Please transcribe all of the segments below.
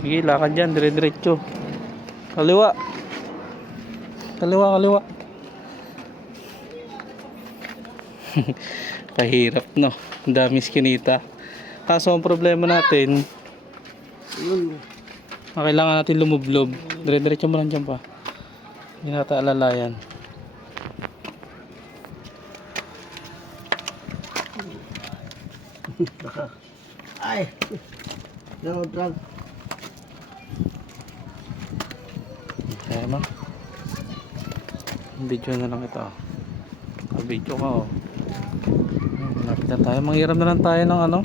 Sige, lakad dyan, dire-diretso. Kaliwa. Kaliwa, kaliwa. Kahirap, no? Ang dami skinita. Kaso ang problema natin, kailangan natin lumublob. Dire-diretso mo lang dyan pa. Hindi natin alalayan. Ay! No, drug. Kaya mo? Video na lang ito. Video ka, oh. Malapit na tayo. Manghiram na lang tayo ng ano.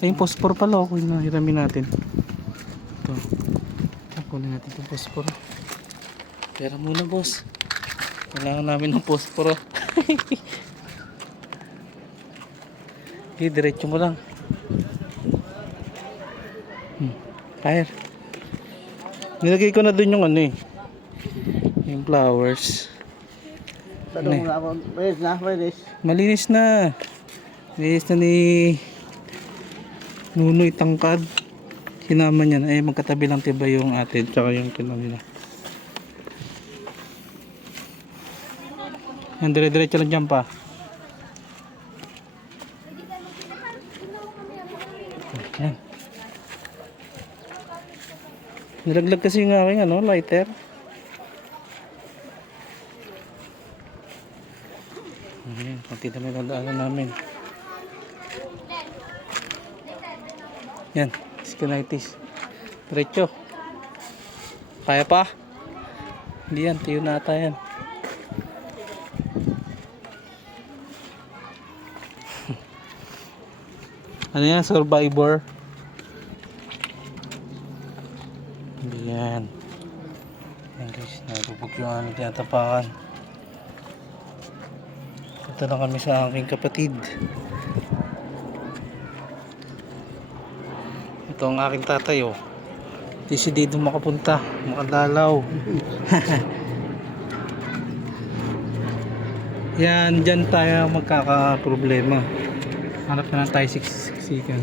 Ay, yung phosphor pala, oh. Kung hiramin natin. Ito. Kunin natin itong phosphor. Pera muna, boss. Kailangan namin ng phosphor. Okay, diretso mo lang. Fire. Nilagay ko na dun yung ano eh. Yung flowers. Ano mo na ako? Where's na? Where's? Malinis na. Malinis na ni Nunoy Tangkad. Sinama niya na. Eh, magkatabi lang tiba yung atin. Tsaka yung kinamila. Yan, dire-diretso lang dyan pa. Yan. Nilaglag kasi yung aking ano, lighter. Ayan, konti na may nadaanan namin. Yan, skinitis. Diretso. Kaya pa? Hindi yan, tiyo na ata yan. Ano yan, survivor? Yan. Yan guys, nabubog yung aming tinatapakan. Ito na kami sa aking kapatid. Ito ang aking tatay, oh. Desidido makapunta, makadalaw. Yan, dyan tayo magkakaproblema. Hanap na lang tayo siksikan.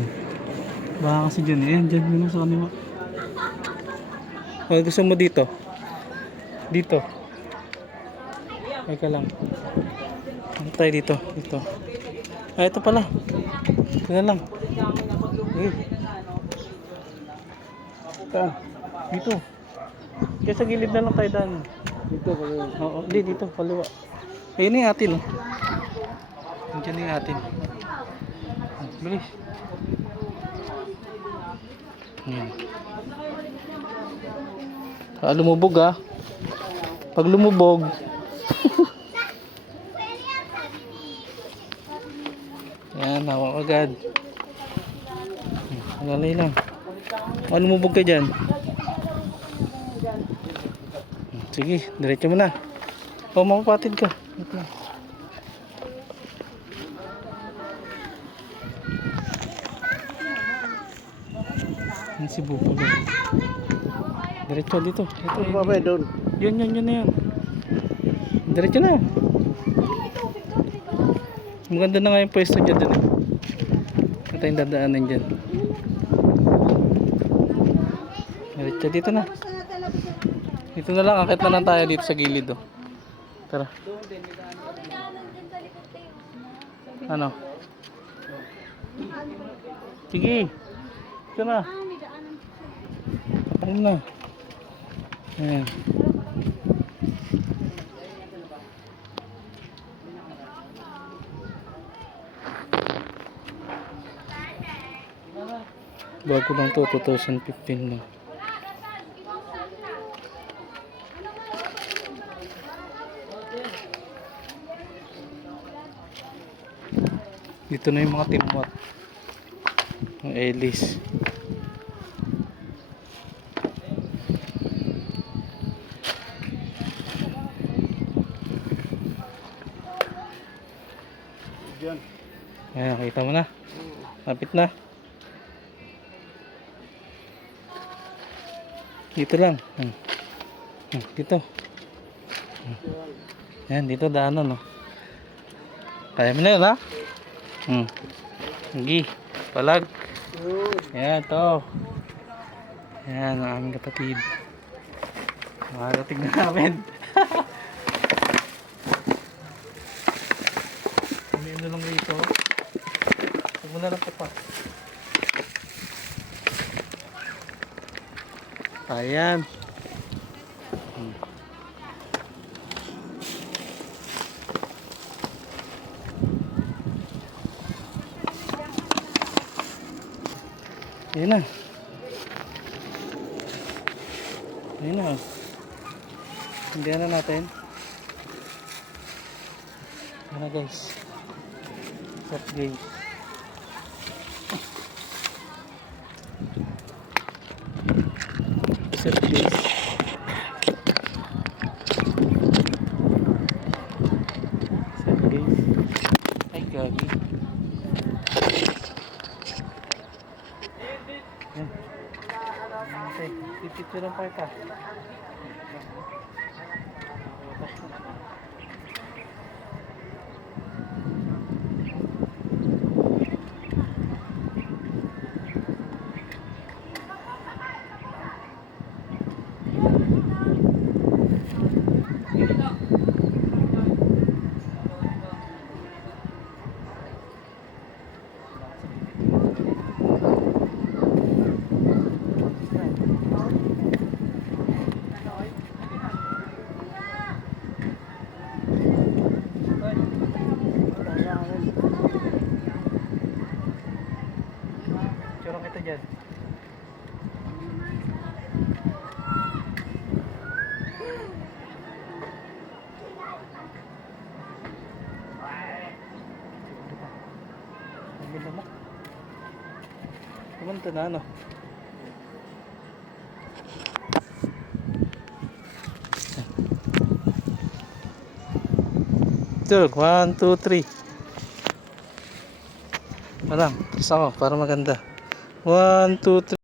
Baka kasi dyan, yan, dyan yun sa kanila. O, gusto mo dito? Dito. Ay ka lang. Ano tayo dito? Dito. Ah, ito pala. Ito na lang. Dito. Kaya sa gilid na lang tayo daan. Dito pa rin. Oo, di dito, kaliwa. Ayun na yung atin, oh. Nandiyan na yung atin. Bilis. Ayan. Lumubog, ah. Pag lumubog, yan, hawak agad. Alalay lang. Lumubog ka dyan. Sige, diretso mo na. O, mapapatid ka. Yan si Bupo doon. Diretso dito. Ito, Ano ba doon? yun na yan. Diretso na. Maganda na nga yung pwesto dyan dun. Ito yung dadaanan dyan. Diretso dito na. Dito na lang. Akit na lang tayo dito sa gilid, oh. Tara. Ano? Sige. Ito na. Ano na? Ayan. Bago lang to, 2015 na. Dito na yung mga timot. Ang Elis. Ayan, kita mo na. Lapit na. Dito lang. Dito. Ayan, dito daanan, no. Kaya mo na yun, ha? Sige. Palag. Ayan, to. Ayan, ang aming kapatid. Makarating na namin. May ano lang dito. Huwag mo na lang pa. Ayan. Ayan na. Ayan na. Hindi na natin. Ayan na guys. Set game. Set game. Set game. Ay gagi. Ayan. Okay. Pipicture lang pa ito. Picture kita dyan. Ang mo. Kumanto na ano. 1, 2, 3. Parang, tapos ako para maganda. 1, 2, 3.